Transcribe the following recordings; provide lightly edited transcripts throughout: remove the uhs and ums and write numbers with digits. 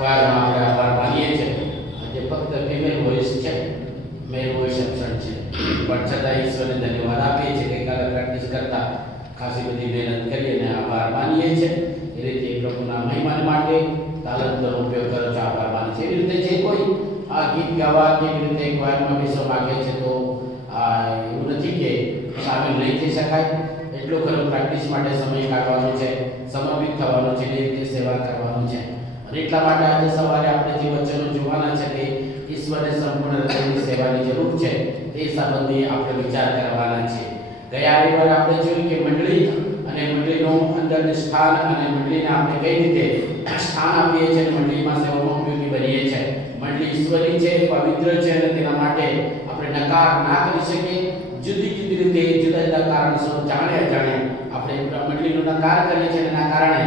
વારમાં આપણે આભાર માનીએ છીએ. આજે ફક્ત ફિમેલ વોઇસ છે, મેલ વોઇસ એબસન્ટ છે, પણ છતાં ઈશ્વરને ધન્યવાદ આપીએ છીએ કે કાલે પ્રેક્ટિસ કરતા ખાસી બધી મહેનત કરી અને આભાર માનીએ છીએ. એ રીતે પ્રભુના મહિમા માટે તાલંતનો ઉપયોગ કરો છો, આભાર માનીએ છીએ. એવી રીતે જે કોઈ આ ગીત ગાવા કે એવી રીતે ક્વાયરમાં બેસવા માગે છે તો એવું નથી કે સામેલ નહીં થઈ શકાય. એટલું ખરું પ્રેક્ટિસ માટે સમય કાઢવાનો છે, સમર્પિત થવાનું છે, એ રીતે સેવા કરવાનું છે. અને એટલા માટે આજે સવારે આપણે જે વચનો જોવાના છે કે ઈશ્વરને સંપૂર્ણ હૃદયની સેવાની જરૂર છે તે સંબંધી આપણે વિચાર કરવાના છે. ગયા રવિવારે આપણે જોયું કે મંડળી અને મંડળીનું અંદરનું સ્થાન અને મંડળીને આપણે કઈ રીતે સ્થાન આપીએ છીએ, મંડળીમાં સેવામાં ઉપયોગી બનીએ છીએ. મંડળી ઈશ્વરની છે, પવિત્ર છે અને તેના માટે આપણે નકાર ના કરી શકીએ. જુદી જુદી રીતે જુદા જુદા કારણસર જાણે અજાણે આપણે મંડળીનો નકાર કરીએ છીએ. એના કારણે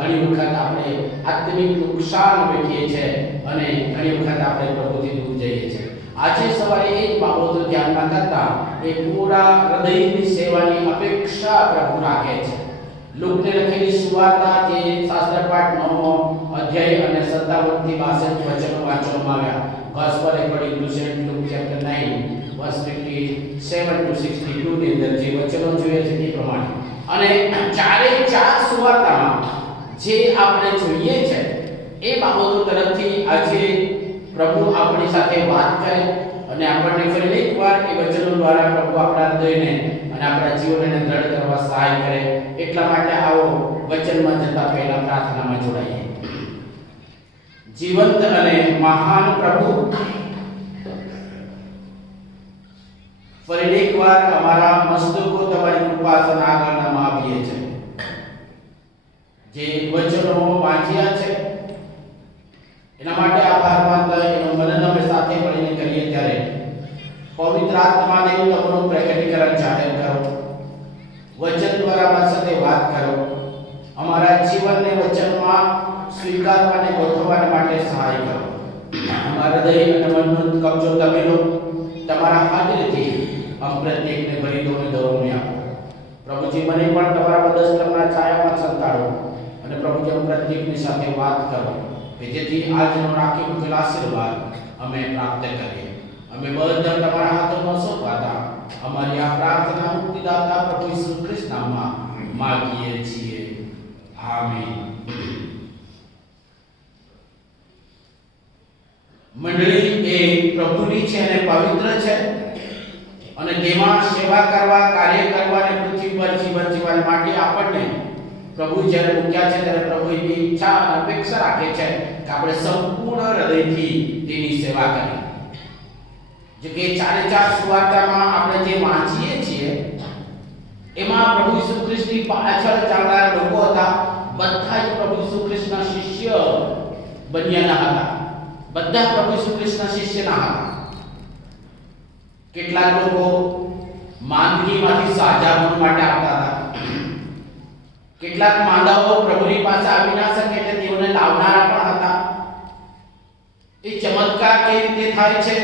ઘણી વખત આપણે આત્મિક નુકસાન વેઠીએ છીએ અને ઘણી વખત આપણે પ્રભુથી દૂર જઈએ છીએ. આજે સવારે એ જ બાબતો ધ્યાનમાં કરતા એ પૂરા હૃદયની સેવાની અપેક્ષા પ્રભુ રાખે છે. લુકને લખેલી સુવાર્તા જે શાસ્ત્રપાઠ 9મો અધ્યાય અને 57 થી 62 વચનો વાંચવામાં આવ્યા. Gospel according to St. Luke chapter 9 verse 57 to 62 ની અંદર જે વચનો જોઈએ છે તે પ્રમાણે અને ચારે ચાર સુવાર્તામાં જે આપણે જોઈએ છે એ બાબતો તરફથી આજે પ્રભુ આપણી સાથે વાત કરે અને આપણને ફરી એકવાર એ વચનો દ્વારા પ્રભુ આપણા હૃદયને અને આપણા જીવનને દ્રઢ કરવા સહાય કરે. એટલા માટે આવો વચનમાં જતા પહેલા પ્રાર્થનામાં જોડાઈએ. જીવંત અને મહાન પ્રભુ, ફરી એકવાર અમારા મસ્તકો તમારી કૃપાસન આગળ નમાવીએ છીએ. જે વચનો વાંચ્યા છે એના માટે આભાર માનતા એનું મનન અમે સાથે મળીને કરીએ ત્યારે પવિત્ર આત્મા દેવ તમારું પ્રગટીકરણ જાહેર કરો. વચન દ્વારા અમારી સાથે વાત કરો. અમારા જીવનને વચનમાં સ્વીકારવા અને ગોઠવવા માટે સહાય કરો. અમારા હૃદય અને મનનો કબજો તમે લો. તમારા હાજરીથી અમ પ્રત્યેકને ભરી દો અને ગૌરવ આપો. પ્રભુજી મને પણ તમારા પદસ્તંભના છાયામાં સંતાડો અને પ્રભુજી અમ પ્રત્યેકની સાથે વાત કરો કે જેથી આજનો રાખી મૂકેલ આશીર્વાદ અમે પ્રાપ્ત કરીએ. અમે બધા તમારા હાથોમાં સોંપવાતા અમારી આ પ્રાર્થના મુક્તિદાતા પ્રભુ ઈસુ ખ્રિસ્તના નામમાં માંગીએ છીએ. આમીન. મંડળી એ પ્રભુની છે અને પવિત્ર છે અને તેમાં સેવા કરવા, કાર્ય કરવા અને પૃથ્વી પર જીવન જીવવા માટે આપણને પ્રભુ જ્યારે મૂક્યા છે ત્યારે પ્રભુ એવી ઈચ્છા અને અપેક્ષા રાખે છે કે આપણે સંપૂર્ણ હૃદયથી તેની સેવા કરીએ. જે કે ચારે ચાર સુવાર્તામાં આપણે જે વાંચીએ છીએ એમાં પ્રભુ ઈસુ ખ્રિસ્તની પાછળ ચાલનાર લોકો હતા. બધા જ પ્રભુ ઈસુ ખ્રિસ્તના શિષ્ય બન્યાના હતા. બધા પ્રભુ ઈસુ ખ્રિસ્તના શિષ્યના હતા. કેટલાક લોકો માંદગીમાંથી સાજા થવા માટે આવતા હતા. કેટલાક માંદાઓ પ્રભુની પાસે આવી ના શકે એટલે તેઓને લાવનારા પણ હતા. એ ચમત્કાર કઈ રીતે થાય છે,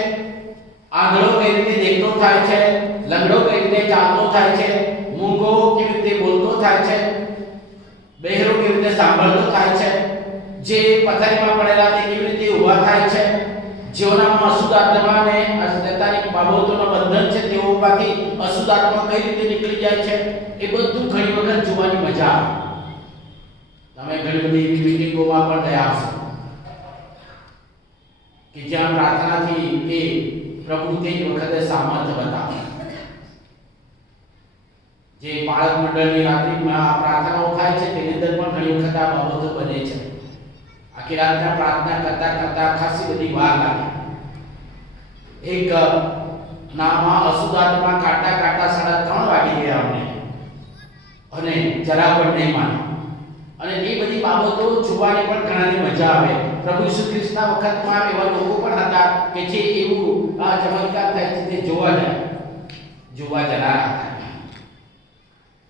આંધળો કઈ રીતે દેખતો થાય છે, લંગડો કઈ રીતે ચાલતો થાય છે, મૂંગો કેવી રીતે બોલતો થાય છે, બહેરો કેવી રીતે સાંભળતો થાય છે, જે પથારીમાં પડેલા તે કેવી રીતે ઊભા થાય છે, જેઓનામાં અશુદ્ધ આત્મા અને અશક્તતાની બાબતોના બંધન છે તેઓમાંથી અશુદ્ધ આત્મા કઈ રીતે નીકળી જાય છે, એ બધું ઘણી વખત જોવાની મજા આવે. તમે ઘણી બધી મીટિંગોમાં પણ ગયા હશો કે જ્યાં પ્રાર્થનાથી એ પ્રભુ તે જ વખતે સામર્થ્ય બતાવે. જે બાળક મંડળની રાત્રિમાં પ્રાર્થનાઓ થાય છે તેની અંદર પણ ઘણી વખત આ બાબતો બને છે. આખી રાતના પ્રાર્થના કરતા કરતા ખાસી બધી વાર લાગે. એક નામાં અશુદ્ધ આત્મા કાટા 3:30 વાગી ગયા અમને અને જરા પણ નહીં માને. અને એ બધી બાબતો જોવાની પણ ઘણાની મજા આવે. પ્રભુ ઈસુ ખ્રિસ્તના વખતમાં એવા લોકો પણ હતા કે જે એવું આ ચમત્કાર થાય છે તે જોવા જનારા હતા.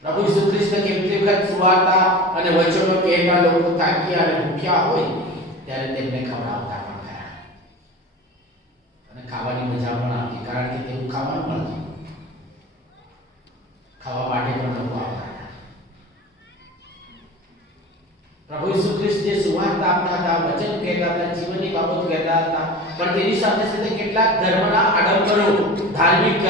પ્રભુ ઈસુ ખ્રિસ્ત કેટલી વખત સુવાર્તા અને વચનો કહેતા લોકો થાક્યા અને ભૂખ્યા હોય ત્યારે તેમને ખવડાવતા પણ ખરા. અને ખાવાની મજા પણ આવતી કારણ કે તેવું ખાવાનું મળતું. ખાવા માટે પણ લોકો આવતા. પ્રભુ ઈસુ ખ્રિસ્ત જે સુવાર્તા આપતા હતા, વચન કહેતા કહેતા હતા, જીવનની બાબતો કહેતા હતા, પણ તેની સાથે સાથે કેટલાક ધર્મના આડંબરો, ધાર્મિક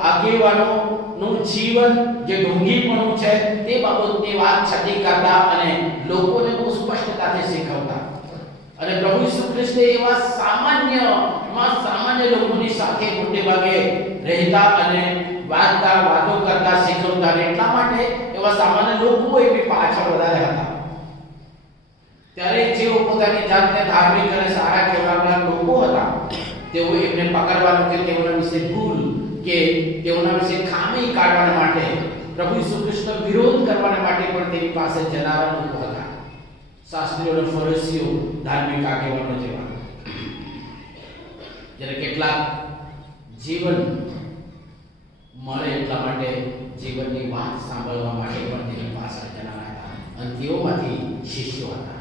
આગેવાનોનું જીવન જે ઢોંગીપણું છે તે બાબતની વાત છતી કરતા અને લોકોને બહુ સ્પષ્ટતાથી શીખવતા. અને પ્રભુ ઈસુ ખ્રિસ્ત એવા સામાન્ય લોકોની સાથે મોટે ભાગે રહેતા અને વાતો કરતા, શીખવતા, અને એટલા માટે એવા સામાન્ય લોકો એની પાછળ વધારે હતા. ત્યારે જેઓ પોતાની જાતને ધાર્મિક અને સારા કહેવાના લોકો હતા, તેઓ એમને પકડવાનું કે તેઓના વિશે ભૂલ કે તેઓના વિશે ખામી કાઢવા માટે, પ્રભુ ઈસુ ખ્રિસ્તનો વિરોધ કરવા માટે પણ તેની પાસે જનારા લોકો હતા. શાસ્ત્રીઓ અને ફરીસીઓ, ધાર્મિક આગેવાનો જેવા. જ્યારે કેટલાક જીવન મળે એટલા માટે જીવનની વાત સાંભળવા માટે પણ તેની પાસે જનારા હતા. અને તેઓમાંથી શિષ્યો હતા.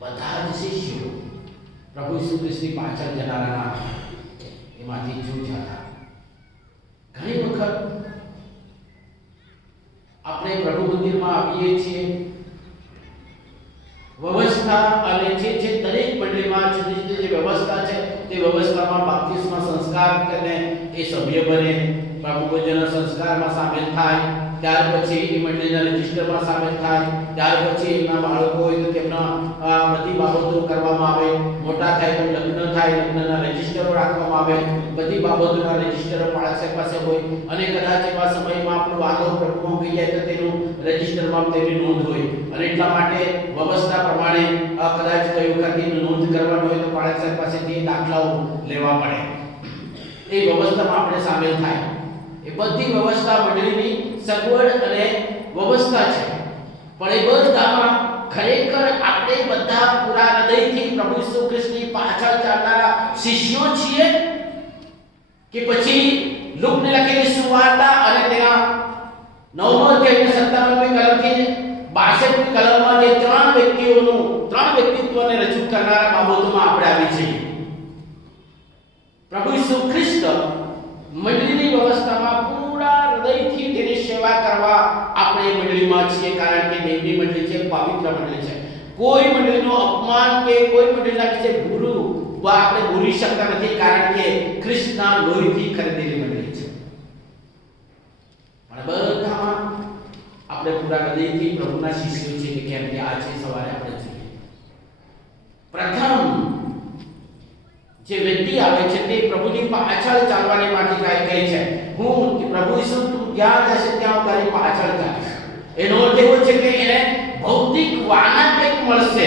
બધા જ શિષ્યો પ્રભુ ઈસુ ખ્રિસ્તની પાછળ જનારા હતા. એમાંથી જૂજ હતા. ઘણી વખત આપણે પ્રભુ મંદિરમાં આવીએ છીએ, વ્યવસ્થા અને જે દરેક મંડળીમાં જુદી જુદી જે વ્યવસ્થા છે તે વ્યવસ્થામાં બાપ્તિસ્મા સંસ્કાર કરીને એ સભ્ય બને, પ્રભુ ભોજનના સંસ્કારમાં સામેલ થાય, ત્યાર પછી એ મંડળીના રજિસ્ટરમાં સામેલ થાય, ત્યાર પછી એમના બાળકો હોય તો તેમના બધી બાબતો કરવામાં આવે, મોટા થાય તો લગ્ન થાય, લગ્નના રજિસ્ટરો રાખવામાં આવે, બધી બાબતોના રજિસ્ટરો પાળક પાસે હોય, અને કદાચ એવા સમયમાં આપણો વાલો પ્રભુમાં કહી જાય તો તેનું રજિસ્ટરમાં તેની નોંધ હોય. અને એટલા માટે વ્યવસ્થા પ્રમાણે કદાચ કઈ વખત નોંધ કરવાની હોય તો પાળક પાસેથી દાખલાઓ લેવા પડે. એ વ્યવસ્થામાં આપણે સામેલ થાય. એ બધી વ્યવસ્થા મંડળીની સગવડ અને વ્યવસ્થા છે. પણ એ બધામાં ખરેખર આપણે બધા પૂરા હૃદયથી પ્રભુ ઈસુ ખ્રિસ્તની પાછળ ચાલનારા શિષ્યો છીએ કે પછી લુકને લખેલી સુવાર્તા અને તેના 9મો અધ્યાયના 97મી કલમથી 62મી કલમમાં જે ત્રણ વ્યક્તિત્વને રજૂ કરનારા બાબતોમાં આપણે આવી છીએ. પ્રભુ ઈસુ ખ્રિસ્ત મંડળીની વ્યવસ્થામાં પૂરા હૃદયથી તેની સેવા કરવા આપણે મંડળીમાં છીએ, કારણ કે દેવની મંડળી છે, પવિત્ર મંડળી છે. કોઈ મંડળીનું અપમાન કે કોઈ મંડળીના વિશે આપણે ભૂલી શકતા નથી, કારણ કે ખ્રિસ્તના લોહીથી ખરીદેલી મંડળી છે. પણ બધામાં આપણે પૂરા હૃદયથી પ્રભુના શિષ્યો છીએ, કેમ કે આજે સવારે આપણે જોઈએ પ્રથમ જે વ્યક્તિ આવે છે તે પ્રભુની પાછળ ચાલવાની માટે કાંઈ કહે છે, હું પ્રભુ ઈસુ તું જ્યાં જશે ત્યાં તારી પાછળ ચાલીશ. એનો અર્થ એવો છે કે એને ભૌતિક વાના કંઈક મળશે.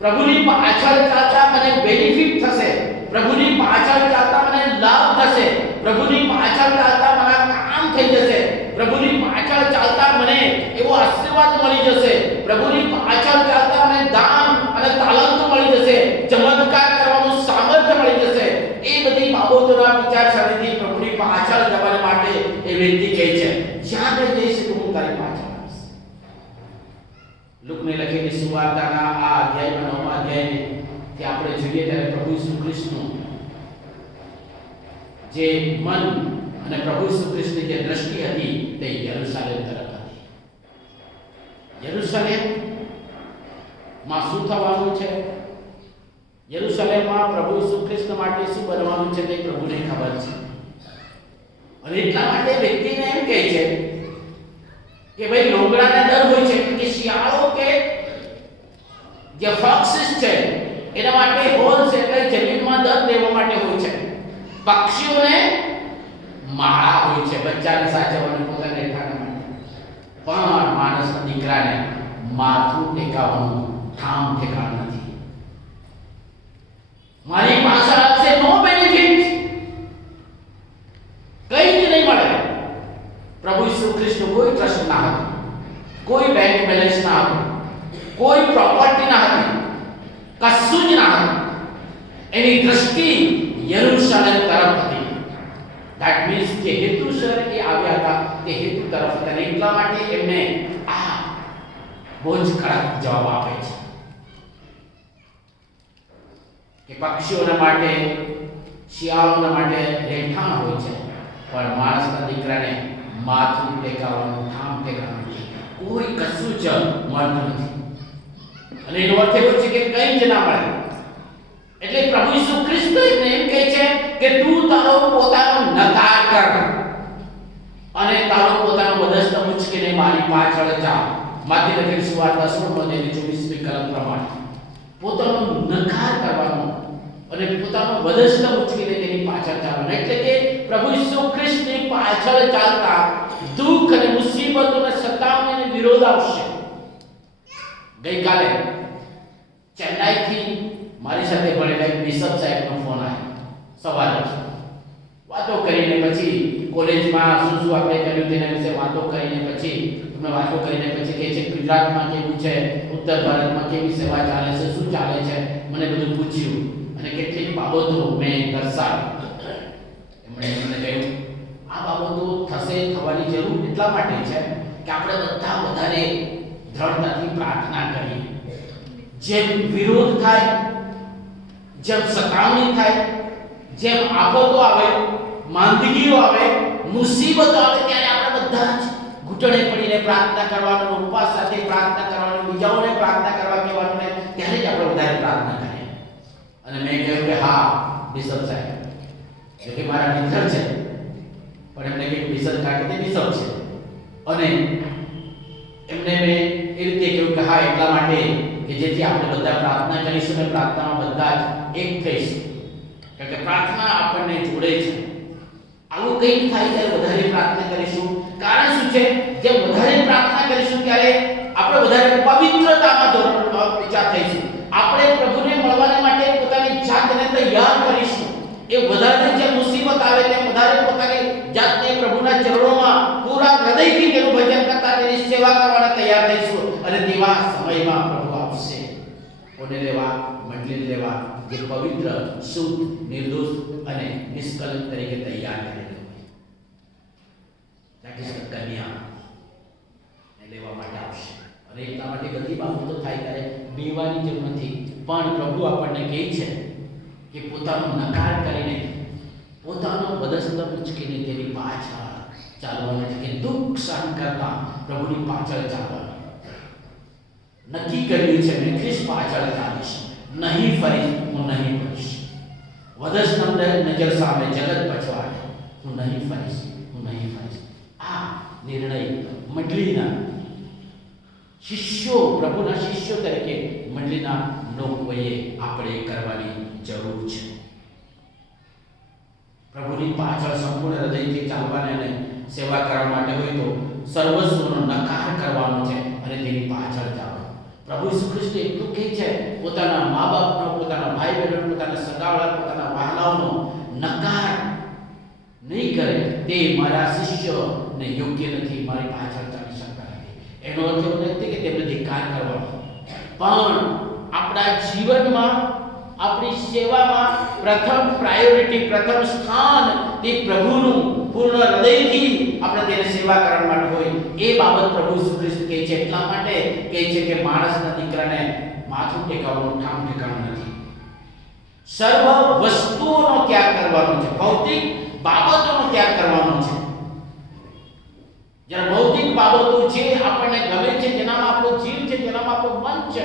પ્રભુની પાછળ ચાલતા મને બેનિફિટ થશે, પ્રભુની પાછળ ચાલતા મને લાભ થશે, પ્રભુની પાછળ ચાલતા મારા કામ થઈ જશે, પ્રભુની પાછળ ચાલતા મને એવો આશીર્વાદ મળી જશે, પ્રભુની પાછળ ચાલતા મને દાન અને તાલંત મળી જશે, ચમત્કાર કરવાનું સામર્થ્ય મળી જશે. એ બધી બાબતોના વિચારસરણીથી પ્રભુની પાછળ જવા માટે એ વ્યક્તિ કહે છે, જ્યાં કઈ જઈશ તો હું તારી પાછળ આવીશ. લુકને લખેલી સુવાર્તાના આ અધ્યાયમાં 9મા અધ્યાયને આપણે જોઈએ ત્યારે પ્રભુ ઈસુ ખ્રિસ્તનું જે મન અને પ્રભુ ઈસુ ખ્રિસ્તની જે દ્રષ્ટિ હતી તે યરૂશલેમ તરફ હતી. યરૂશલેમમાં શું થવાનું છે, યરૂશલેમમાં પ્રભુ ઈસુ ખ્રિસ્ત માટે શું બનવાનું છે તે પ્રભુને ખબર છે. અને એટલા માટે વ્યક્તિને એમ કહે છે કે ભાઈ લોગડાના દર હોય છે કે શિયાળો કે જે ફોક્સિસ છે એના માટે હોલ્સ એટલે જમીનમાં દર દેવા માટે હોય છે. પક્ષીઓને માળા હોય છે બચ્ચાને સાચવવાનું, પોતાને ઠાકવા માટે. પણ માણસના દીકરાને માથું ટેકાવવાનું ઠામ ઠેકાણ નથી. મારી પાસે આપશે નો બેનિફિટ, કઈ જ નહીં મળે. પ્રભુ ઈસુ ખ્રિસ્તનું કોઈ ટ્રસ્ટ ના હતું, કોઈ બેંક બેલેન્સ ના હતું, કોઈ પ્રોપર્ટી ના હતી, કશું જ ના હતું. એની દ્રષ્ટિ યરૂશલેમ તરફ હતી. ધેટ મીન્સ જે હેતુસર એ આવ્યા હતા તે હેતુ તરફ હતા. એટલા માટે એમને આ બહુ જ કડક જવાબ આપે છે કે પક્ષીઓના માટે, શિયાળોના માટે રહેઠાણ હોય છે, પણ માણસના દીકરાને માથું ટેકાવવાનું ઠામ ટેકાવવાનું કોઈ કશું જ મળતું નથી. અને એનો અર્થ એવો છે કે કંઈ જ ના મળે. એટલે પ્રભુ ઈસુ ખ્રિસ્ત એમને એમ કહે છે કે તું તારો પોતાનો નકાર કર અને તારો પોતાનો વધસ્ત ઉચકીને મારી પાછળ ચાલ. માથી લખેલી સુવાર્તા 16:24 કલમ પ્રમાણે પોતાનો નકાર કરવાનો અને પોતાનો વધસ્ત ઉચકીને તેની પાછળ ચાલવાનું. એટલે કે પ્રભુ ઈસુ ખ્રિસ્તની પાછળ ચાલતા દુઃખ અને મુસીબતો અને સતાવણી અને વિરોધ આવશે. ગઈકાલે ચેન્નાઈથી મારી સાથે ભણેલા એક બિશપ સાહેબનો ફોન આવ્યો સવારે. વાતો કરીને પછી કોલેજમાં શું આપણે કર્યું તેના વિશે વાતો કરીને પછી કહે છે ગુજરાતમાં કેવું છે, ઉત્તર ભારતમાં કેવી સેવા ચાલે છે, શું ચાલે છે, મને બધું પૂછ્યું અને કેટલીક બાબતો મેં દર્શાવી. એમણે મને કહ્યું આ બાબતો થવાની જરૂર એટલા માટે છે કે આપણે બધા વધારે દ્રઢતાથી પ્રાર્થના કરીએ. જેમ વિરોધ થાય, જેમ સતાવણી થાય, જેમ આફતો આવે, માંદગીઓ આવે, મુસીબતો આવે, ત્યારે આપણે બધા જ ઘૂંટણે પડીને પ્રાર્થના કરવાનો, ઉપવાસ સાથે પ્રાર્થના કરવાનો, બીજાઓને પ્રાર્થના કરવા કહેવાનું ને ત્યારે જ આપણે વધારે પ્રાર્થના કરીએ. અને મેં કહ્યું કે હા બિશપ સાહેબ, જો કે મારા મિત્ર છે પણ એમને કે બિશપ કાકે તે બિશપ છે અને એમને મેં એ રીતે કહ્યું કે હા એટલા માટે કે જેથી આપણે બધા પ્રાર્થના કરીશું અને પ્રાર્થનામાં બધા જ એક થઈશું. કારણ કે પ્રાર્થના આપણને જોડે છે. આવું કંઈક થાય ત્યારે વધારે પ્રાર્થના કરીશું. કારણ શું છે? જેમ વધારે પ્રાર્થના કરીશું ત્યારે આપણે વધારે પવિત્રતામાં ઊંચા થઈશું. આપણે પ્રભુને મળવા માટે પોતાની જાતને તૈયાર કરીશું. એ વધારે જેમ મુસીબત આવે તેમ વધારે પોતાની જાતને પ્રભુના ચરણોમાં પૂરા હૃદયથી તેનું ભજન કરતા તેની સેવા કરવાના તૈયાર થઈશું. અને તેવા સમયમાં પ્રભુ આવશે કોને લેવા? મંડળીને લેવા જે પવિત્ર, શુદ્ધ, નિર્દોષ અને નિષ્કલંક તરીકે તૈયાર કરેલો હોય. that is the કન્યા એ લેવા માટે આવશે. અને એટલા માટે બધી બાબતો થાય ત્યારે બીવાની જરૂર નથી. પણ પ્રભુ આપણને કહે છે કે પોતાનો નકાર કરીને, પોતાનો વધસ્ત ઉચકીને તેની પાછળ ચાલવાનું છે. કે દુઃખ સહન કરતા પ્રભુની પાછળ ચાલવાનું નક્કી કર્યું છે. મેં ખ્રિસ્ત પાછળ ચાલીશ, નહીં ફરીશ, હું નહીં ફરીશ. વધસ્ત નજર સામે જગત પછવાડે, હું નહીં ફરીશ, હું નહીં ફરીશ. આ નિર્ણય મંડળીના શિષ્યો, પ્રભુના શિષ્યો તરીકે મંડળીના લોકોએ આપણે કરવાની જરૂર છે. પ્રભુની પાછળ સંપૂર્ણ હૃદયથી ચાલવાને અને સેવા કરવા માટે હોય તો સર્વસ્વનો નકાર કરવાનો છે અને તેની પાછળ ચાલવાનું. પ્રભુ ઈસુ ખ્રિસ્ત એટલું કહે છે પોતાના મા બાપનો, પોતાના ભાઈ બહેનો, પોતાના સગાવાળા, પોતાના વહાલાઓનો નકાર નહીં કરે તે મારા શિષ્યોને યોગ્ય નથી, મારી પાછળ ચાલી શકતા નથી. એનો અર્થ એવો નથી કે તેમને ધિક્કાર કરવાનો, પણ આપણા જીવનમાં, આપણી સેવામાં પ્રથમ પ્રાયોરિટી, પ્રથમ સ્થાન તે પ્રભુનું પૂર્ણ હૃદયથી આપણે તેને સેવા કરવા માટે હોય. એ બાબત પ્રભુ ઈસુ ખ્રિસ્ત કહે છે. એટલા માટે કહે છે કે માણસના દીકરાને માથું ટેકવવાનું ઠામ ઠેકાણું નથી. સર્વ વસ્તુઓનો ત્યાગ કરવાનો છે, ભૌતિક બાબતોનો ત્યાગ કરવાનો છે. જ્યારે ભૌતિક બાબતો જે આપણને ગમે છે, જેનામાં આપણો જીવ છે, જેનામાં આપણું મન છે,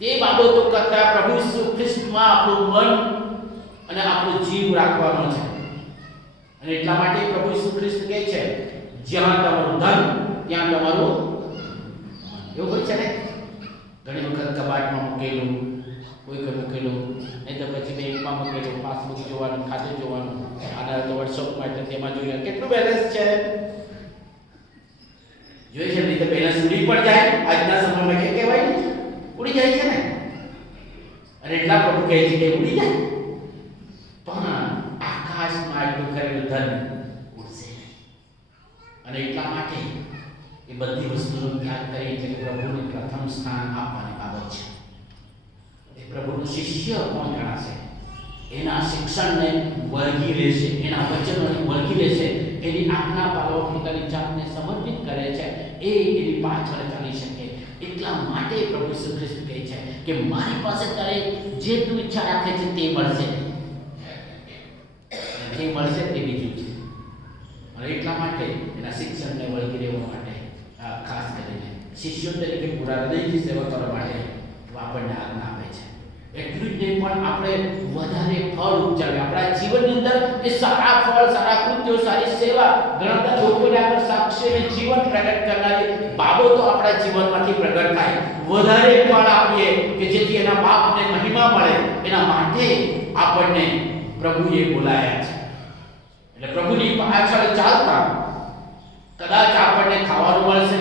તે બાબતો કરતા પ્રભુ ઈસુ ખ્રિસ્તમાં આપણું મન અને આપણું જીવ રાખવાનો છે. અને એટલા માટે પ્રભુ ઈસુ ખ્રિસ્ત કહે છે જ્યાં તમારું ધન ત્યાં તમારું એવું હોય છે ને. ઘણી વખત કબાટમાં મૂકેલું, કોઈ મૂકેલું, નહીં તો પછી બેંકમાં મૂકેલું, પાસબુક જોવાનું, ખાતું જોવાનું, આના તો વોટ્સઅપ માટે તેમાં જોઈએ કેટલું બેલેન્સ છે જોઈએ છે. નહીં તો બેલેન્સ ઉડી પણ જાય. આજના સમયમાં કે કહેવાય ને ઉડી જાય છે ને. અને એટલા પ્રભુ કહે છે કે ઉડી જાય, પણ આકાશમાં એટલું કરેલું ધન ઉડશે નહીં. અને એટલા માટે એ બધી વસ્તુનો ત્યાગ કરી છે કે પ્રભુને પ્રથમ સ્થાન આપવાની બાબત છે. એ પ્રભુનો શિષ્ય કોણ ગણાશે? એના શિક્ષણને વળગી લેશે, એના વચનોને વળગી લેશે, એની આજ્ઞા પાલવા પોતાની જાતને સમર્પિત કરે છે, એ એની પાછળ ચાલી શકે. એટલા માટે પ્રભુ ઈસુ ખ્રિસ્ત કહે છે કે મારી પાસે તારે જે તું ઈચ્છા રાખે છે તે મળશે, જે મળશે તે બીજું છે. અને એટલા માટે એના શિક્ષણને વળગી રહેવા માટે ખાસ કરીને શિષ્યો તરીકે પૂરા હૃદયથી સેવા કરવા માટે આપણને આજ્ઞા આપે છે. એટલું પણ આપણે વધારે ફળ ઉચ્ચારીએ. આપણા જીવનની અંદર એ સારા ફળ, સારા કૃત્યો, સારી સેવા, ઘણા લોકોને આગળ સાક્ષી અને જીવન પ્રગટ કરનારી બાબતો આપણા જીવનમાંથી પ્રગટ થાય. વધારે ફળ આપીએ કે જેથી એના બાપને મહિમા મળે. એના માટે આપણને પ્રભુએ બોલાયા છે. એટલે પ્રભુની પાછળ ચાલતા કદાચ આપણને ખાવાનું મળશે,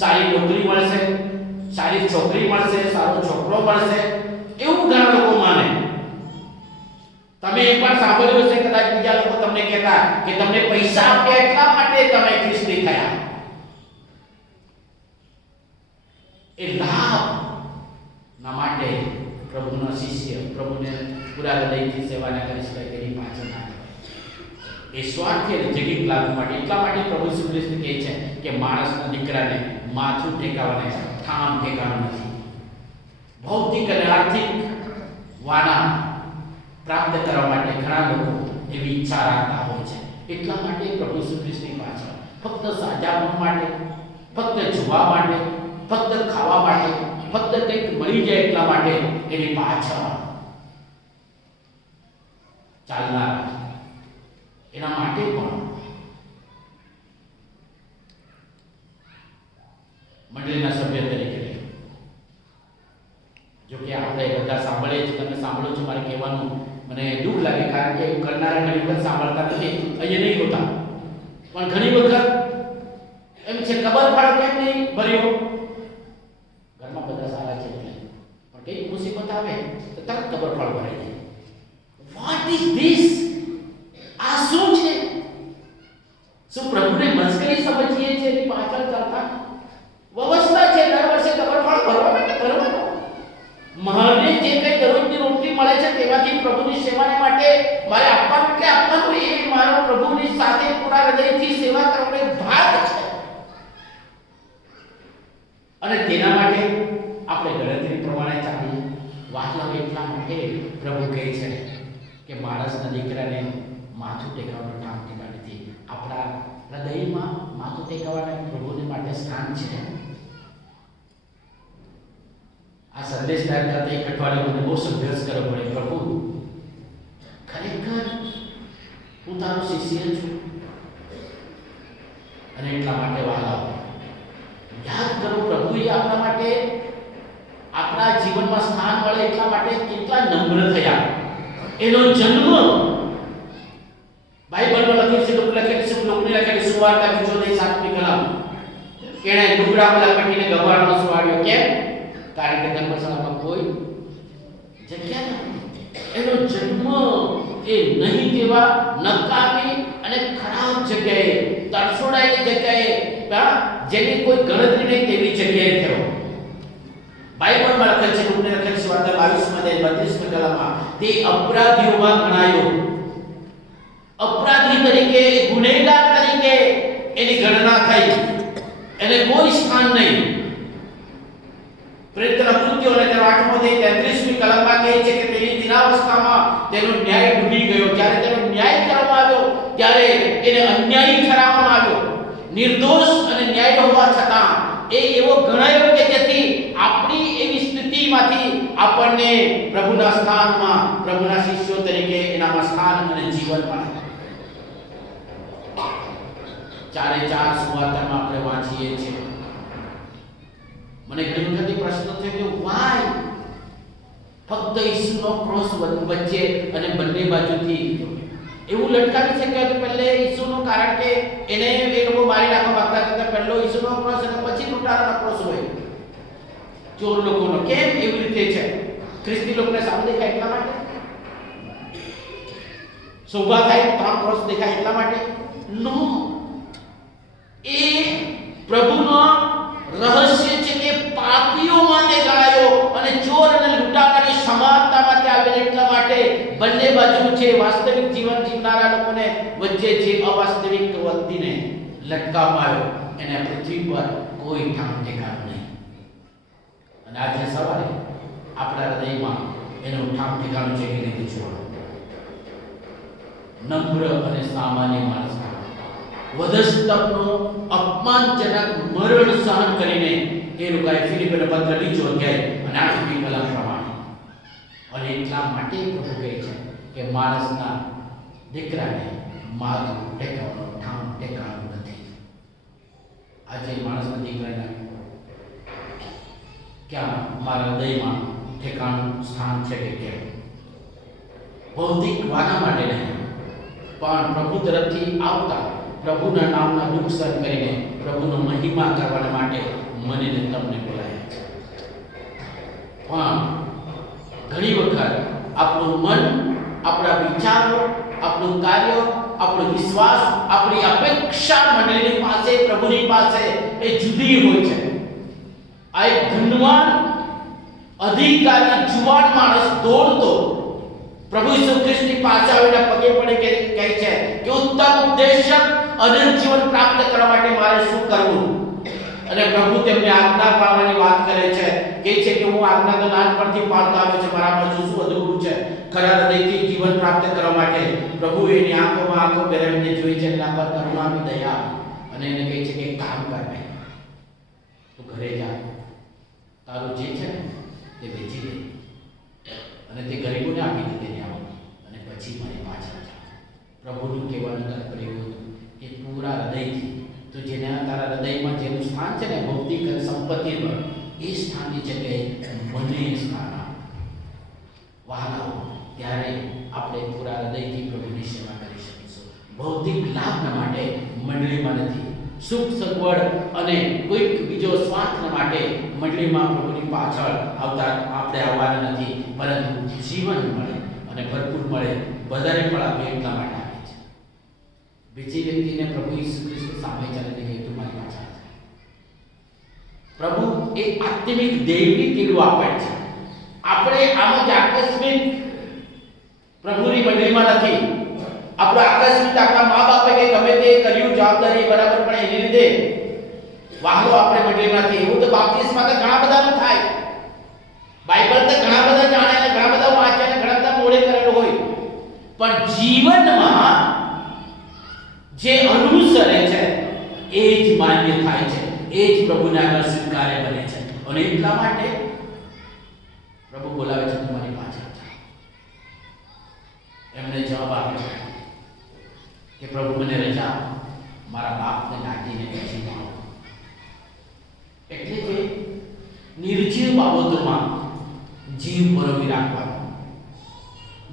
સારી નોકરી મળશે, સારી છોકરી મળશે, સારો છોકરો મળશે, એવું ઘણા લોકો માને. તમે એ પણ સાંભળ્યું હશે કદાચ બીજા લોકો તમને કહેતા કે તમને પૈસા આપ્યા એટલા માટે તમે ખ્રિસ્તી થયા. એ લાભ ના માટે પ્રભુનો શિષ્ય પ્રભુને પૂરા હૃદયથી સેવા ના કરી શકાય તેની પાછળ ના એ સ્વાર્થી અને જગીક લાભ માટે. એટલા માટે પ્રભુ શ્રી ખ્રિસ્ત કહે છે કે માણસના દીકરાને માથું ટેકાવાને ઠામ ઠેકાણું નથી. ભૌતિક અને આર્થિક વાના પ્રાપ્ત કરવા માટે ઘણા લોકો એવી ઈચ્છા રાખતા હોય છે. એટલા માટે પ્રભુ શ્રી ખ્રિસ્તની પાછળ ફક્ત સાજાપણ માટે, ફક્ત જોવા માટે, ફક્ત ખાવા માટે, ફક્ત કંઈક મળી જાય એટલા માટે એની પાછળ ચાલનાર એના માટે પણ મંડળીના સભ્ય તરીકે જો કે આપણે બધા સાંભળીએ છીએ, તમે સાંભળો છો, મારે કહેવાનું મને દુઃખ લાગે કારણ કે કરનારા ઘણી વખત સાંભળતા નથી, અહીંયા નહીં હોતા. પણ ઘણી વખત એમ છે કબર ફાળો કેમ નહીં ભર્યો, ઘરમાં બધા સારા છે એટલે, પણ કઈ મુસીબત આવે તો તરત કબર ફાળો ભરાઈ જાય. What is this? આ શું છે? શું પ્રભુને મસ્કરી સમજીએ છીએ એની પાછળ ચાલતા? વ્યવસ્થા છે દર વર્ષે કબર ફાળો ભરવાનો કે ભરવાનો. મને જે કઈ દરરોજની રોટલી મળે છે તેમાંથી પ્રભુની સેવાને માટે મારે આપવાનું એટલે આપવાનું. એ મારો પ્રભુની સાથે પૂરા હૃદયથી સેવા કરવાનો એક ભાગ છે. અને તેના માટે આપણે ગણતરી પ્રમાણે ચાલીએ. વાહલા એટલા માટે પ્રભુ કહે છે કે માણસના દીકરાને માથું ટેકવાનું ઠામ ઠેકાણ નથી. આપણા હૃદયમાં માથું ટેકવાના પ્રભુની માટે સ્થાન છે. આ સંદેશ તૈયાર કરતા એક અઠવાડિયું મને બહુ સંઘર્ષ કરવો પડે. પ્રભુ ખરેખર હું તારો શિષ્ય છું. અને એટલા માટે વાલા યાદ કરો પ્રભુએ આપણા માટે આપણા જીવનમાં સ્થાન મળે એટલા માટે કેટલા નમ્ર થયા. એનો જન્મ બાઇબલમાં લખેલું છે, લોકની લખેલી સુવાર્તા 7મી કલમ. એણે ડુંગરા પર પટીને ગભારમાં સુવાડ્યો. કેમ? કારણ કે ધર્મશાળામાં કોઈ જગ્યા નથી. એનો જન્મ એ નહીં તેવા નકામી અને ખરાબ જગ્યાએ, તરસોડાયેલી જગ્યાએ, જેની કોઈ ગણતરી નહીં તેવી જગ્યાએ થયો. બાઇબલમાં લખેલ છે, ડુંગરી લખેલી સુવાર્તા 22મી કલમમાં, તે અપરાધીઓમાં ગણાયો. અપરાધી તરીકે, ગુનેગાર તરીકે એની ગણના થઈ. એને કોઈ સ્થાન નહીં. પ્રેરિતોના કૃત્યો અને 8મી કલમમાં કહે છે કે તેની દિનાવસ્થામાં તેનો ન્યાય ડૂબી ગયો. જ્યારે તેનો ન્યાય કરવામાં આવ્યો ત્યારે એને અન્યાયી ઠરાવવામાં આવ્યો. નિર્દોષ અને ન્યાય હોવા છતાં એ એવો ગણાયો કે જેથી આપણી એવી સ્થિતિમાંથી આપણને પ્રભુના સ્થાનમાં, પ્રભુના શિષ્યો તરીકે એનામાં સ્થાન અને જીવન મળે. 4 સુવાર્તામાં આપણે વાંચીએ છીએ. મને ઘણી વખત પ્રશ્ન થયો કે વાય ફક્ત ઈસુનો ક્રોસ વચ્ચે અને બંને બાજુથી એવું લટકાવી છે કે પહેલે ઈસુનો, કારણ કે એને એ લોકો મારી નાખવા માંગતા હતા. પહેલો ઈસુનો ક્રોસ અને પછી લૂંટારાનો ક્રોસ હોય, ચોર લોકોનો. કેમ એવી રીતે છે? ખ્રિસ્તી લોકોને સારું દેખાય એટલા માટે, શોભા થાય 3 ક્રોસ દેખાય એટલા માટે? નો, એ પ્રભુનો રહસ્ય છે કે પાપીઓમાં તે ગણાયો અને ચોર અને લૂંટારાની સમાનતામાં તે આવેલ એટલા માટે બંને બાજુ છે. વાસ્તવિક જીવન જીવનારા લોકોને વચ્ચે જે અવાસ્તવિક વ્યક્તિને લટકાવવામાં આવ્યો એને પૃથ્વી પર કોઈ ઠામ ઠેકાણું નહીં. અને આજે સવારે આપણા હૃદયમાં એનું ઠામ ઠેકાણું છે કે નહીં જોવાનું. નમ્ર અને સામાન્ય માણસ વધસ્તંભનું અપમાનજનક મરણ સહન કરીને એ લોકોએ ફિલિપીને પત્ર 2 અધ્યાય અને 8મી કલમ પ્રમાણે અને એટલા એટલા માટે પ્રભુ કહે છે કે માણસના દીકરાને માથું ટેકવાનું ઠામ ટેકાણું નથી. આજે માણસના દીકરાને ક્યાં મારા હૃદયમાં ઠેકાણું સ્થાન છે કે કેમ? ભૌતિક વાના માટે નહીં, પણ પ્રભુ તરફથી આવતા પ્રભુના નામના દુઃખ સહન કરીને પ્રભુનો મહિમા કરવા માટે મને ને તમને બોલાયા છે. પણ ઘણી વખત આપણું મન, આપણા વિચારો, આપણું કાર્ય, આપણો વિશ્વાસ, આપણી અપેક્ષા મંડળીની પાસે, પ્રભુની પાસે એ જુદી હોય છે. આ એક ધનવાન અધિકારી જુવાન માણસ દોડતો પ્રભુ ઈસુ ખ્રિસ્તની પાસે આવીને પગે પડે કે કહે છે કે ઉત્તમ ઉપદેશક અનંત જીવન પ્રાપ્ત કરવા માટે મારે શું કરવું? અને પ્રભુ તેમને આજ્ઞા પાળવાની વાત કરે છે, કહે છે કે હું આજ્ઞા તો નાનપણથી પાળતો આવ્યો છું, મારામાં શું અધૂરું છે? ખરા હૃદયથી જીવન પ્રાપ્ત કરવા માટે પ્રભુ એની આંખોમાં આંખો પહેરાવીને જોઈ છે, એના પર કરુણાની દયા, અને એને કહે છે કે કામ કર, તું ઘરે જા, તારું જે છે ને તે વેચી દે અને તે ગરીબોને આપી દે, તેને આવો અને પછી મને પાછળ જા. પ્રભુનું કહેવાનું તાત્પર્ય એવું હતું કે પૂરા હૃદયથી તો જેના તારા હૃદયમાં જેનું સ્થાન છે ને ભૌતિક સંપત્તિનું, એ સ્થાનની જગ્યાએ મને સ્થાન આપ. વહાલાઓ, ત્યારે આપણે પૂરા હૃદયથી પ્રભુની સેવા કરી શકીશું. ભૌતિક લાભના માટે મંડળીમાં નથી, સુખ સગવડ અને કોઈક બીજો સ્વાર્થના માટે મંડળીમાં પ્રભુની પાછળ આપણે આવવાના નથી, પરંતુ જીવન મળે અને ભરપૂર મળે, બધાને પણ આપણે એટલા માટે આપે છે. બીજી વ્યક્તિને પ્રભુ ઈસુ ખ્રિસ્ત સામે ચાલીને કહે તું મારી પાછળ છે. પ્રભુ એક આત્મિક દૈવી કીડું આપે છે. આપણે આમ જ આકસ્મિક પ્રભુની મંડળીમાં નથી. આપણો આકસ્મિક આપણા મા બાપે કે ગમે તે કર્યું જવાબદારી બરાબર, પણ એની લીધે વાહલો આપણે મંડળીમાં નથી. એવું તો બાપ્તિસ્મા તો ઘણા બધાનું થાય, બાઇબલ તો ઘણા બધા જાણે ને ઘણા બધા વાંચે ને ઘણા બધા મોડે કરેલું હોય, પણ જીવનમાં જે અનુસરે છે એ જ માન્ય થાય છે, એ જ પ્રભુના આગળ સ્વીકાર્ય બને છે. અને એટલા માટે પ્રભુ બોલાવે છે તમારી પાછળ છે. એમને જવાબ આપ્યો કે પ્રભુ મને રજા, મારા બાપને દાટીને પછી આવો. એટલે કે નિર્જીવ બાબતોમાં જીવ પરોવી રાખવાનો,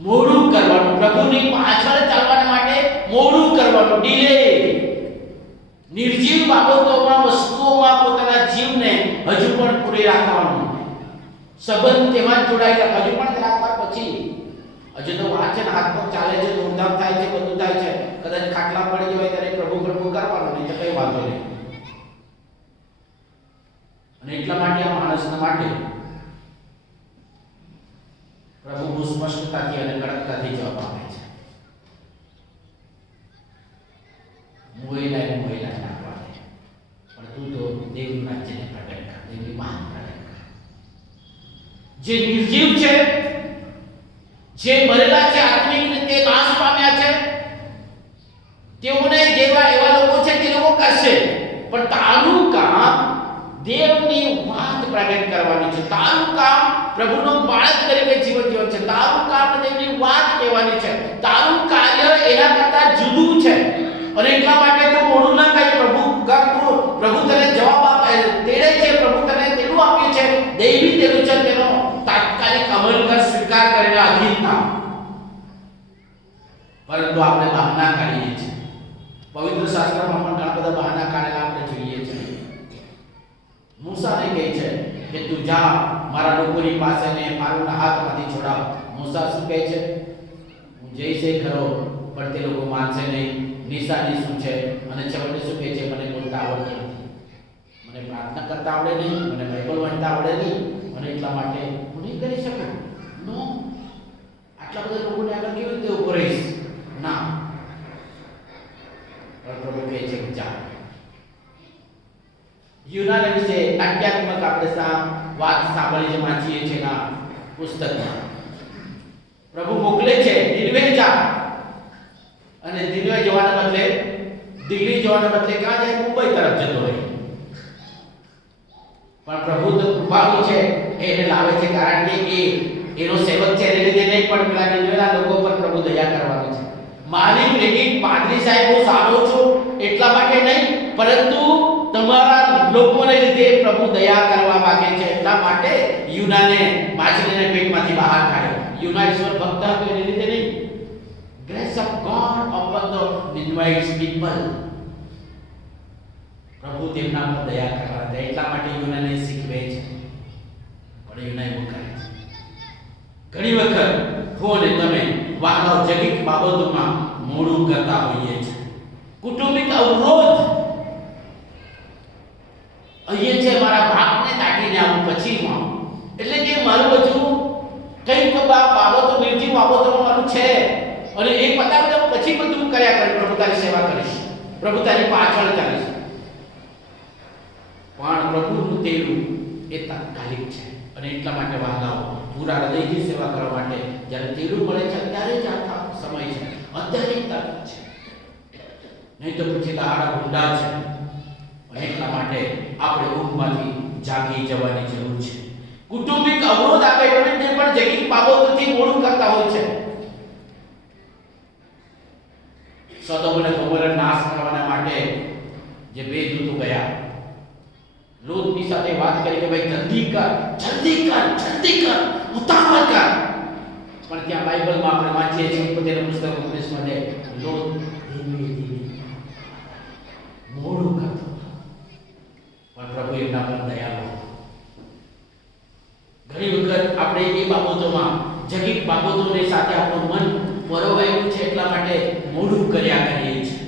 મોડું કરવાનું, પ્રભુની પાછળ ચાલવા માટે મોડું કરવાનું, ડીલે. નિર્જીવ બાબતોમાં, વસ્તુઓમાં પોતાના જીવને હજુ પણ પૂરી રાખવાનું, સંબંધ તેમાં જોડાયેલા હજુ પણ રાખવા. પછી હજુ તો વાંચન હાથ પગ ચાલે છે, દોડધામ થાય છે, બધું થાય છે, કદાચ ખાટલા પડી જવાય ત્યારે પ્રભુ પ્રભુ કરવાનું, નહીં તો કઈ વાંધો નહીં. અને એટલા માટે આ માણસના માટે પ્રભુ બહુ સ્પષ્ટતાથી અને કડકતાથી જવાબ આપે છે. મોઈલા નાખવા દે, પણ તું તો દેવનું રાજ્યને પ્રગટ કર, દેવની વાત પ્રગટ કર. જે નિર્જીવ છે, જે મરેલા છે, આત્મિક રીતે નાશ પામ્યા છે, તેઓને જેવા એવા લોકો છે તે લોકો કરશે, પણ તારું કામ દેવની વાત પ્રગટ કરવાની છે. તારું કામ પ્રભુનો બાળક તરીકે જીવન જીવન છે. તારું કામ દેવની વાત કહેવાની છે. તારું કાર્ય એના કરતા જુદું છે. અને એટલા માટે તો મોડું ના કઈ, પ્રભુ તને જવાબ આપે, તેડે છે, પ્રભુ તને તેલું આપ્યું છે, દૈવી તેલું છે, તેનો તાત્કાલિક અમલ કર, સ્વીકાર કરીને આધીન થા. પરંતુ આપણે બહાના કાઢીએ છીએ. પવિત્ર શાસ્ત્રમાં પણ ઘણા બધા બહાના કાઢેલા આપણે જોઈએ છીએ. મૂસાને કહે છે કે તું જા મારા લોકોની પાસે ને મારું હાથમાંથી છોડાવ. મૂસા શું કહે છે? હું જઈશ ખરો, પણ તે લોકો માનશે નહીં. નિશાની શું છે? અને છેવટે શું કહે છે? મને બોલતા આવડતું નથી, મને પ્રાર્થના કરતા આવડે નહીં, મને બાઇબલ વાંચતા આવડે નહીં, અને એટલા માટે હું નહીં કરી શકું. નો, આટલા બધા લોકોને આગળ કેવી રીતે ઉભો રહીશ? ના, પ્રભુ કહે છે જા. યુનાના વિશે નાટ્યાત્મક આપણે વાત સાંભળી છે, વાંચીએ છીએ ના પુસ્તકમાં. પ્રભુ મોકલે છે નિર્વે જા, અને દિલ્હી જવાના બદલે દિલ્હી જવાના બદલે ક્યાં જાય? મુંબઈ તરફ જતો રહે. પણ પ્રભુ તો કૃપાળુ છે, એને લાવે છે, કારણ કે એનો સેવક છે એને લીધે નહીં, પણ પેલા નિર્ણયના લોકો પર પ્રભુ દયા કરવાનું છે. મારી ક્રેડિટ પાદરી સાહેબ હું સારો છું એટલા માટે નહીં, પરંતુ તમારા લોકોને લીધે પ્રભુ દયા કરવા માંગે છે. એટલા માટે યુનાને માછલીને પેટમાંથી બહાર કાઢ્યો. યુના ઈશ્વર ભક્ત હતો એને લીધે નહીં. Grace of God upon the Ninevites people. પ્રભુ તેમના પર દયા કરવા દે એટલા માટે યુનાને શીખવે છે. પણ યુના એવું કરે છે. ઘણી વખત હું અને તમે વાહનો જગત બાબતોમાં મોડું કરતા હોઈએ છીએ. કુટુંબિક અવરોધ અહીંયા છે, મારા બાપને દાટીને આવું પછી હું, એટલે કે મારું બધું કંઈક બાબતો નિર્જીવ બાબતોમાં મારું છે અને એ પતાવી દઉં પછી બધું કર્યા કરે. પ્રભુ તારી સેવા કરીશ, પ્રભુ તારી પાછળ ચાલીશ. પણ પ્રભુનું તેલું એ તાત્કાલિક છે અને એટલા માટે વહાલાઓ પૂરા હૃદયથી સેવા કરવા માટે જ્યારે તેલું મળે છે ત્યારે જ આ સમય છે, અત્યારે તક છે, નહીં તો પછી દહાડા ઊંડા છે. અને એટલા માટે આપણે ઊંઘમાંથી જાગી જવાની જરૂર છે. કુટુંબિક અવરોધ આવે એટલે પણ જગત બાબતોથી મોડું કરતા હોય છે. સોદોમ અને ગોમોરા નાશ કરવાના માટે જે બે દૂતો ગયા, લોટની સાથે વાત કરી કે ભાઈ જલ્દી કર, ઉતાવળ કર. પણ ત્યાં બાઇબલમાં આપણે વાંચીએ છીએ પોતાના પુસ્તક 19 લોટ ધીમે મોડું કરતો, પણ પ્રભુ એમના પર દયાળુ. ઘણી વખત આપણે એ બાબતોમાં જગત બાબતોની સાથે આપણું મન પરોવાયેલું છે એટલા માટે મોડું કર્યા કરીએ છીએ.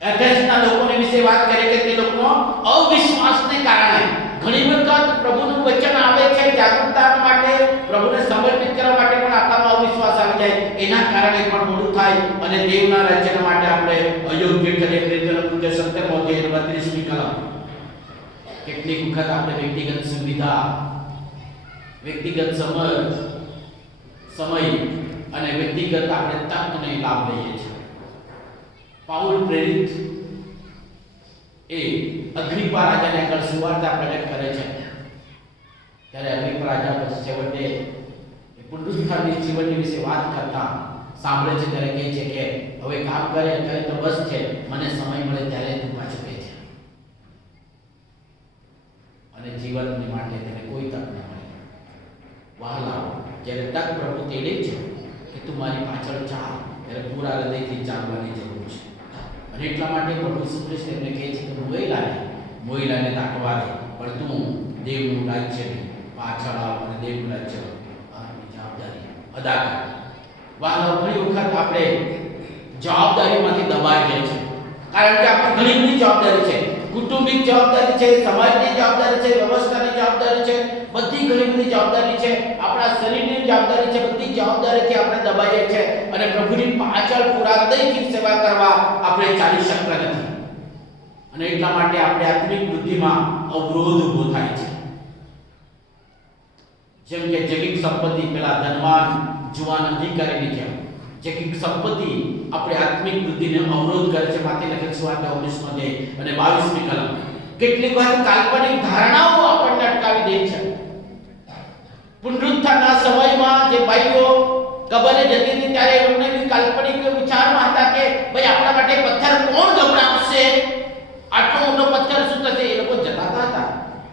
એથેન્સના લોકોને વિશે વાત કરીએ કે તે લોકોનો અવિશ્વાસને કારણે ઘણી વખત પ્રભુનું વચન આવે છે જાગૃતતા માટે, પ્રભુને સમર્પિત કરવા માટે, પણ આપણામાં અવિશ્વાસ આવી જાય. એના કારણે પણ મોડું થાય અને દેવના રાજ્યના માટે આપણે અયોગ્ય કરીએ. પ્રેરિતોના પુસ્તક 17:32 કલમ. કેટલીક વખત આપણે વ્યક્તિગત સુવિધા, વ્યક્તિગત સમય અને વ્યક્તિગત આપણે તકને લાભ લઈએ છીએ. પાઉલ પ્રેરિત એ અગ્રિપા રાજાને આગળ સુવાર્તા પ્રગટ કરે છે. ત્યારે અગ્રિપા રાજા પછી છેવટે પુનરુત્થાનની જીવનની વિશે વાત કરતા સાંભળે છે ત્યારે કહે છે કે હવે કામ કરે અત્યારે તો બસ છે, મને સમય મળે ત્યારે તું પાછું કહે છે. અને જીવનની માટે તેને કોઈ તક ન મળે. વહાલાઓ જ્યારે તક પ્રભુ તેડે છે કે તું મારી પાછળ ચાલ, ત્યારે પૂરા હૃદયથી ચાલવાની જરૂર છે. અને એટલા માટે પ્રભુ ઈસુ ખ્રિસ્ત એમને કહે છે કે મોઈલાને દાટવા દે, પણ તું દેવનું રાજ્યની પાછળ આવ અને દેવનું રાજ્ય જવાબદારી અદા કર. વાલો ઘણી વખત આપણે જવાબદારીમાંથી દબાઈ જાય છે, કારણ કે આપણી ઘણી બધી જવાબદારી છે. કુટુંબિક જવાબદારી છે, સમાજની જવાબદારી છે, વ્યવસ્થાની જવાબદારી છે, બધી ઘણી બધી જવાબદારી છે, આપણા શરીરની જવાબદારી છે. બધી જવાબદારીથી આપણે દબાઈએ છીએ અને પ્રભુની પાછળ પૂરા હૃદયથી સેવા કરવા આપણે ચાલી શકતા નથી. અને એટલા માટે આપણે આત્મિક વૃદ્ધિમાં અવરોધ ઊભો થાય છે. જેમ કે જગત સંપત્તિ પેલા ધનવાન જુવાન અધિકારીની જેમ જગત સંપત્તિ આપણે આત્મિક વૃદ્ધિને અવરોધ કરે છે. માથે લખેલ સુવાર્તા 19 અને 22 કલમ. કેટલીક વાર કાલ્પનિક ધારણાઓ આપણને અટકાવી દે છે. પુનરુત્થાનના સમયમાં જે ભાઈઓ કબરે જતી હતી ત્યારે એ લોકોને કાલ્પનિક વિચારમાં હતા કે ભાઈ આપણા માટે પથ્થર કોણ ગભરાવશે, આટલો મોટો પથ્થર શું થશે. એ લોકો જતા હતા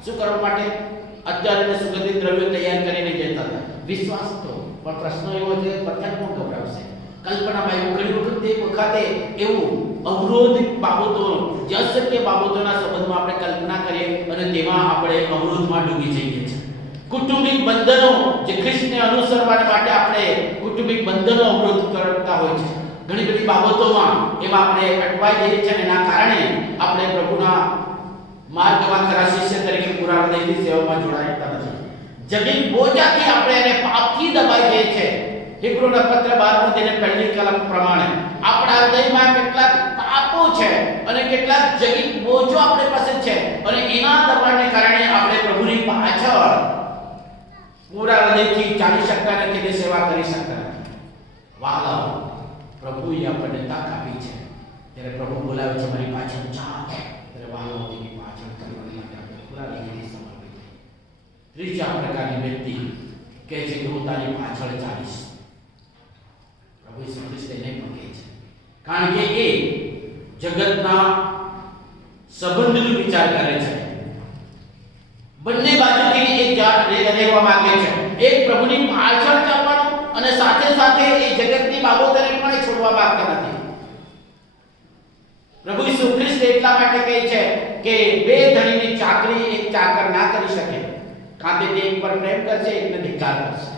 શું કરવા માટે? અત્યાર અને સુગંધિત દ્રવ્યો તૈયાર કરીને જતા હતા. વિશ્વાસ હતો, પણ પ્રશ્ન એવો છે પથ્થર કોણ ગભરાવશે. કલ્પનામાં એવું ઘણી વખત તે વખતે એવું અવરોધ બાબતો, અશક્ય બાબતોના સંબંધમાં આપણે કલ્પના કરીએ અને તેમાં આપણે અવરોધમાં ડૂબી જઈએ છીએ. કુટુંબિક બંધનો જે ખ્રિસ્તને અનુસરવા માટે આપણે કુટુંબિક બંધનો અવરોધ કરતા હોય છે. ઘણી બધી બાબતોમાં એમાં આપણે અટવાઈ જઈએ છીએ અને એના કારણે આપણે પ્રભુના માર્ગમાં ખરા શિષ્ય તરીકે પૂરા હૃદયથી સેવામાં જોડાતા નથી. જગત બોજાથી આપણે એને પાપથી દબાઈ જઈએ છીએ. હિબ્રુના પત્ર 12 તેને પહેલી કલમ પ્રમાણે આપણા હૃદયમાં કેટલાક પાપો છે અને કેટલાક જગત બોજો આપણી પાસે છે અને એના દબાણને કારણે આપણે પ્રભુની પાછળ પૂરા હૃદયથી ચાલી શકતા નથી અને સેવા કરી શકતા નથી. વાલાઓ, પ્રભુએ આપણને તક આપી છે ત્યારે પ્રભુ બોલાવે છે મારી પાછળ ચાલ, ત્યારે વાલાઓ તેની પાછળ ચાલવાની માટે આપણે પૂરા હૃદયથી સમર્પિત. ત્રીજા પ્રકારની વ્યક્તિ કહે છે કે હું તારી પાછળ ચાલીશ. પ્રભુ ઈસુ ખ્રિસ્ત એને પણ કહે છે, કારણ કે એ જગતના સંબંધનો વિચાર કરે છે. બંને બાજુથી એક જાત રહેવા માંગે છે. એક પ્રભુની પાછળ ચાલવાનું અને સાથે સાથે એ જગતની બાબતોને પણ છોડવા માંગતા નથી. પ્રભુ ઈસુ ખ્રિસ્ત એટલા માટે કહે છે કે બે ધણીની ચાકરી એક ચાકર ના કરી શકે, કાં તે એક પર પ્રેમ કરશે એકને ધિક્કાર કરશે.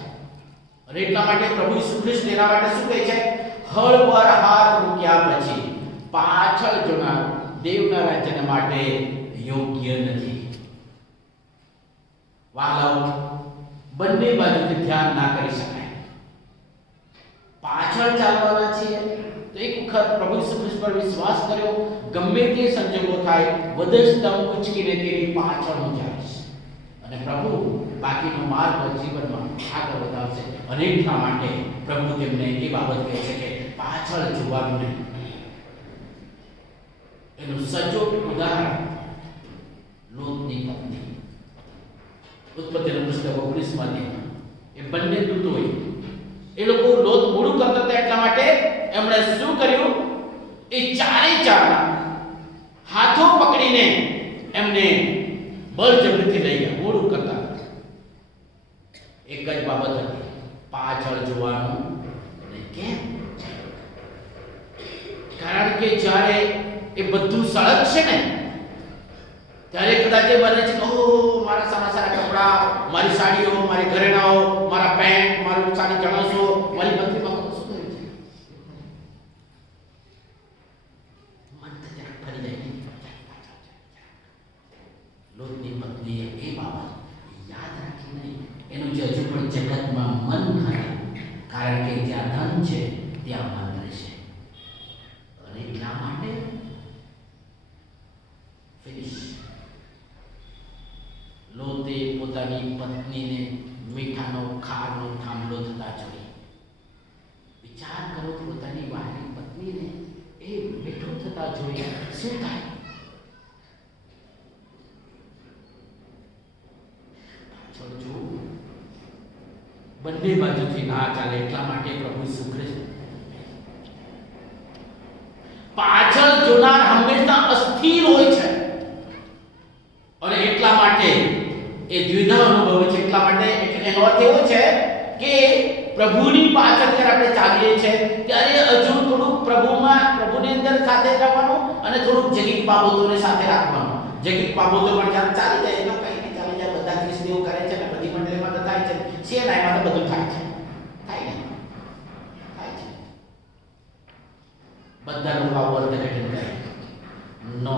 અને એટલા માટે પ્રભુ ઈસુ ખ્રિસ્ત એના માટે શું કહે છે? હળ પર હાથ મૂક્યા પછી પાછળ જોનાર દેવના રાજ્ય માટે યોગ્ય નથી. વાલાઓ, બંને બાજુથી ધ્યાન ના કરી શકાય. પાછળ ચાલવાના છીએ તો એક વખત પ્રભુ ઈસુ ખ્રિસ્ત પર વિશ્વાસ કર્યો, ગમે તે સંજોગો થાય વધસ્તંભ ઉચકીને તેની પાછળ હું જઈશ અને પ્રભુ બાકીનો માર્ગ જીવનમાં આગળ વધારશે. અને એટલા માટે પ્રભુ તેમને એ બાબત કહે છે કે પાછળ જોવાનું નહીં. એનું સચોટ ઉદાહરણ લોતની પત્ની. ઉત્પત્તિનું પુસ્તક 19 એ બંને દૂતોએ એ લોકો લોત મોડું કરતા હતા, એટલા માટે એમણે શું કર્યું? એ ચારે ચારના હાથો પકડીને એમને બળજબરીથી લઈ ગયા. મોડું કરતા એક જ બાબત હતી, પાછળ જોવાનું નહીં. કેમ? કારણ કે જ્યારે એ બધું સળગશે ને ત્યારે કદાચ એ બને છે કે મારા સારા સારા કપડા, મારી સાડીઓ, મારી ઘરેણાઓ, મારા પેન્ટ, મારું સારી ચણસો, મારી મંત્રીમાં શું કર્યું છે? મન તો જરાક ફરી જાય. લોતની પત્નીએ એ બાબત યાદ રાખી નહીં. એનું જે હજુ પણ જગતમાં મન ખરે, કારણ કે જ્યાં ધન છે ત્યાં મન રહેશે. અને એટલા માટે લોતે પોતાની પત્નીને મીઠાનો ખારનો થાંભલો થતા જોઈ. વિચાર કરો, પોતાની વહાલી પત્નીને એ મીઠું થતા જોઈ શું થાય? પાછળ જોવું. બંને બાજુથી ના ચાલે. એટલા માટે પ્રભુ ઈસુ ખ્રિસ્ત પાછળ જોનાર હંમેશા અસ્થિર હોય છે અને એટલા માટે એ દ્વિધા અનુભવે છે. એટલા માટે એનો અર્થ એવો છે કે પ્રભુની પાછળ જ્યારે આપણે ચાલીએ છીએ ત્યારે હજુ થોડુંક પ્રભુની અંદર સાથે રહેવાનું અને થોડુંક જગત બાબતોને સાથે રાખવાનું. જગત બાબતો પણ જ્યારે ચાલી જાય તો કંઈ નહીં ચાલી જાય. બધા ખ્રિસ્તીઓ કરે છે ને બધી મંડળીમાં તો થાય છે. સેનાઈમાં તો બધું થાય છે. થાય ને? થાય છે. બધા લોકો આવું અર્થઘટન કરે. નો.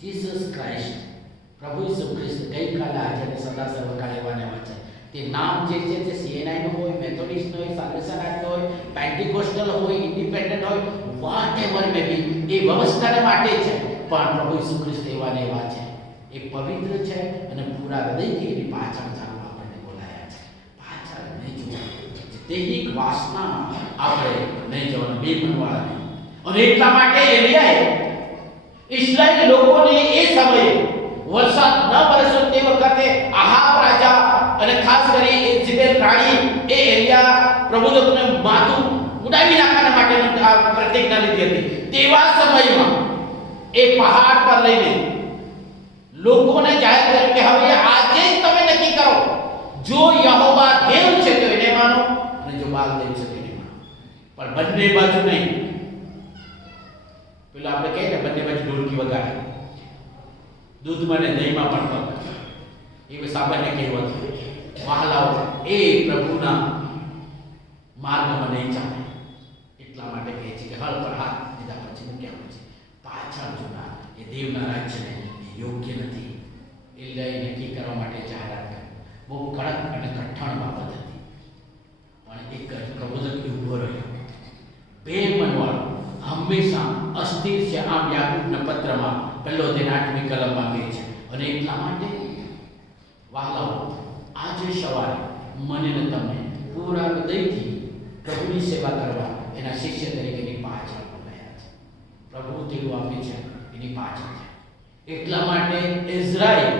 જીસસ ક્રાઇસ્ટ, પ્રભુ ઈસુ ખ્રિસ્ત ગઈકાલે, આજે અને સદા સર્વકાળ એવા ને એવા છે. તે નામ જે છે તે સીએનઆઈનું હોય, મેથોડિસ્ટનું હોય, સાલ્વેશન આર્ટનું હોય, પેન્ટિકોસ્ટલ હોય, ઇન્ડિપેન્ડન્ટ હોય, વોટ એવર મે બી, એ વ્યવસ્થાને માટે છે. પણ પ્રભુ ઈસુ ખ્રિસ્ત એવા ને એવા છે. એ પવિત્ર છે અને પૂરા હૃદયથી એની પાછળ ચાલવા આપણને બોલાયા છે. પાછળ નહીં જોવાનું. દૈહિક વાસનામાં આપણે નહીં જવાનું, બે મનવાળા. અને એટલા માટે એલિયાએ ઇસ્રાયેલ લોકોને એ સમયે વરસાદ ન વરસ્યો તે વખતે આહાબ રાજા અને ખાસ કરી ઇઝેબેલ રાણી એ એલિયા પ્રબોધકને માથું ઉડાવી નાખવા માટે પ્રતિજ્ઞા લીધી હતી. તેવા સમયમાં એ પહાડ પર લઈને લોકોને જાહેર કર્યું કે હવે આજે જ તમે નક્કી કરો, જો યહોવા દેવ છે તો એને માનો અને જો બાલ દેવ છે તો એને માનો. પણ બંને બાજુ નહીં. પેલા આપણે કહીએ ને બંને બાજુ ઢોલકી વગાડે. દૂધમાં ને દહીંમાં પણ એ સામાન્ય કહેવત. વહાલાઓ, એ પ્રભુના માર્ગમાં નહીં ચાલે. એટલા માટે કહે છે કે હળ પર હાથ દીધા પછી મૂક્યા પછી પાછળ જોનાર એ દેવના રાજ્યને યોગ્ય નથી. એટલે નક્કી કરવા માટે જાહેરાત કરી. બહુ કડક અને કઠણ બાબત હતી. પણ એક પ્રબોધક ઉભો રહ્યો. બે મનવાળો હંમેશા અસ્થિર છે. આમ યાકૂબના પત્રમાં 1-8મી કલમમાં કહે છે. અને એટલા માટે વહાલાઓ, આજે સવારે મને ને તમને પૂરા હૃદયથી પ્રભુની સેવા કરવા એના શિષ્ય તરીકેની પાછળ બોલાયા છે. પ્રભુ તેવું આપે છે એની પાછળ છે. એટલા માટે ઇઝરાયલ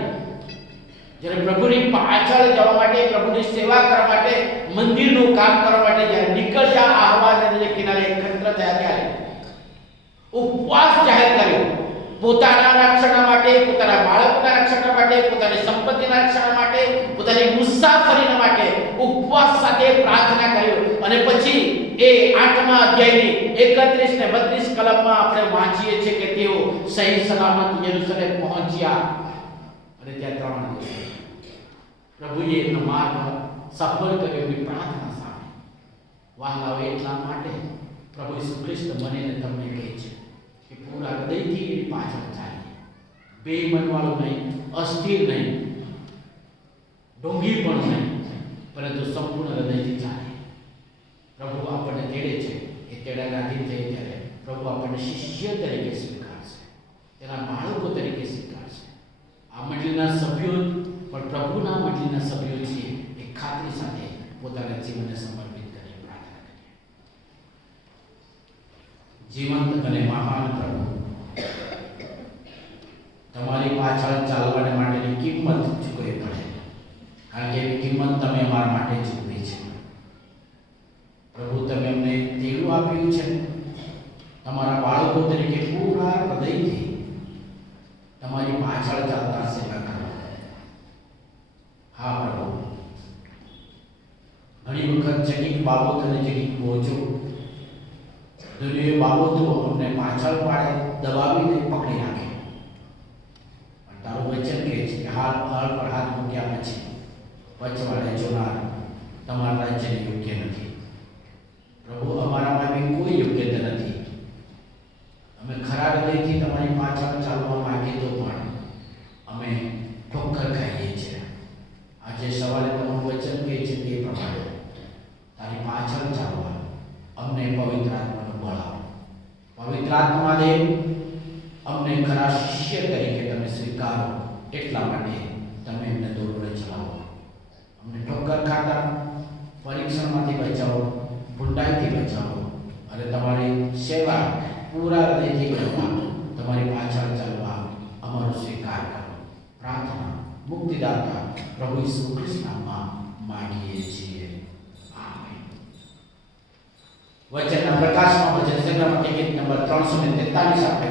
જ્યારે પ્રભુની પાછળ જવા માટે, પ્રભુની સેવા કરવા માટે, મંદિરનું કામ કરવા માટે જ્યારે નીકળ્યા, આ હવાના નદી કિનારે એકત્ર થયા ત્યારે ઉપવાસ જાહેર કર્યો. પોતાના રક્ષણ માટે, પોતાના બાળકોના રક્ષણ માટે, પોતાની સંપત્તિના રક્ષણ માટે, પોતાની મુસાફરી માટે ઉપવાસ સાથે પ્રાર્થના કર્યો. અને પછી એ 8મા અધ્યાયની 31 ને 32 કલમમાં આપણે વાંચીએ છીએ કે તેઓ સહી સલામત યરુશલેમ પહોંચ્યા અને ત્યાં 3 દિવસ પ્રભુએ એમનો માર્ગ સફળ કર્યો એમની પ્રાર્થના સામે. વહાલાઓ, એટલા માટે પ્રભુ ઈસુ ખ્રિસ્ત મને ને તમને કહે છે કે પૂરા હૃદયથી એની પાછળ ચાલીએ. બેઈમાનવાળું નહીં, અસ્થિર નહીં, ઢોંગી પણ નહીં, પરંતુ સંપૂર્ણ હૃદયથી ચાલીએ. પ્રભુ આપણને તેડે છે. એ તેડાનાથી થઈ ત્યારે પ્રભુ આપણને શિષ્ય તરીકે સ્વીકારશે, તેના બાળકો તરીકે સ્વીકારશે. આ મંડળીના સભ્યો પણ પ્રભુના મંડળીના સભ્યો છીએ એ ખાતરી સાથે પોતાના જીવનને સમર્પિત કરી પ્રાર્થના કરીએ. જીવંત અને મહાન પ્રભુ, તમારી પાછળ ચાલવાને માટેની કિંમત ચૂકવવી પડે, કારણ કે એવી કિંમત તમે અમારા માટે ચૂકવી છે. પ્રભુ, તમે અમને તેડું આપ્યું છે. તમારા બાળકો તરીકે પૂરા હૃદયથી તમારી પાછળ ચાલતા સેવા કરો. હા પ્રભુ, ઘણી વખત જગીક બાબતો અને જગીક બોજો, દુનિયાની બાબતો અમને પાછળ પાડે, દબાવીને પકડી રાખે. પણ તારું વચન કહે છે કે હાલ પર હાથ મૂક્યા પછી પછવાડે જોનાર તમારા રાજ્યને યોગ્ય નથી. પ્રભુ, અમારામાં એવી કોઈ યોગ્યતા નથી. અમે ખરા હૃદયથી તમારી પાછળ ચાલવા માંગીએ તો પણ અમે ઠોકર ખાઈએ છીએ. આજે સવારે તમારું વચન કહે છે તે પ્રમાણે તારી પાછળ ચાલવા અમને પવિત્ર આત્માનું બળ આપો. પવિત્ર આત્મા દેવ, અમને ખરા શિષ્ય તરીકે તમે સ્વીકારો. એટલા માટે તમે એમને દોરડે ચલાવો. અમને ઠોકર ખાતા પરીક્ષણમાંથી બચાવો, ભૂંડાઈથી બચાવો અને તમારી સેવા પૂરા હૃદયથી કરવા, તમારી પાછળ ચાલવા અમારો સ્વીકાર કરો. પ્રાર્થના મુક્તિદાતા પ્રભુ ઈસુ ખ્રિસ્તના નામમાં માંગીએ છીએ. આમેન. વચનના પ્રકાશમાં ભજન સંગ્રહમાં ગીત નંબર 343 આપણે